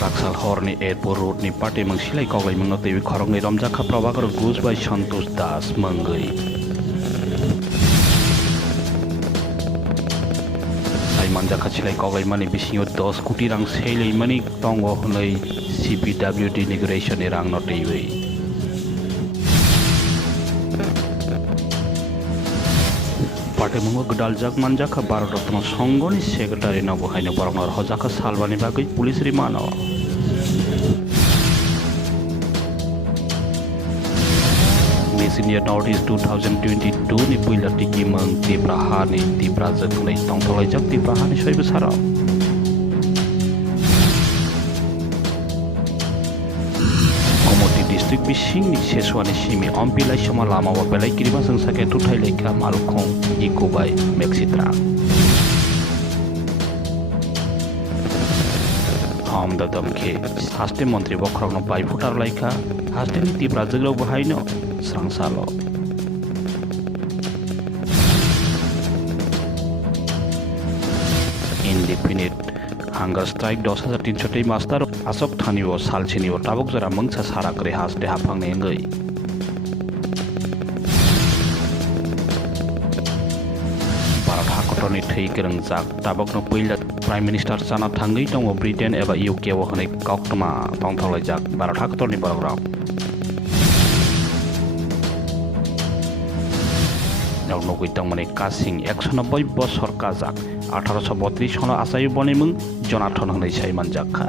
Kaksal Horni Airport Road ni party mengsilai kokmwng TV khorongni romjaka probagar Gus by Santos Das Mangui. Sai manjaka silai kokmwng bisingo 10 koটি rang selai mani tongo honai CPWD inauguration ni rang no TV. Party mungo gedal jak manjaka Bharat Ratna Songoni Secretary na bohaino borongor hojaka salbani bagwi pulis rimano. Miss India Northeast 2022 ni puila tiki meng tibrahani tibrazak nai tongtolai jak tibrahani soi besara. Komoti district bising ni seswani simi ompilai sama lama wa belai kirima sengsake tutai leka malukong kokbai meksitra. Hamdadam ke hasteni Mantri Bokhorok no bai futar laika hasteni tibrazak lo bohaino srangsalo. Indefinite hunger strike 10,300 master asok thani o salchini o tabok jara mangsa sara kre has deha phangne ngai. Bharat hakotoni thei kereng jak tabok no puila Prime Minister jana thangai tongo Britain eba UK o honai koktwma tongthalai jak Bharat hakotoni borogrok. Nugwi tongmani kasing 190 বছর kajak 1832 sono asayu bonimung Jonathan honai sai manjakha.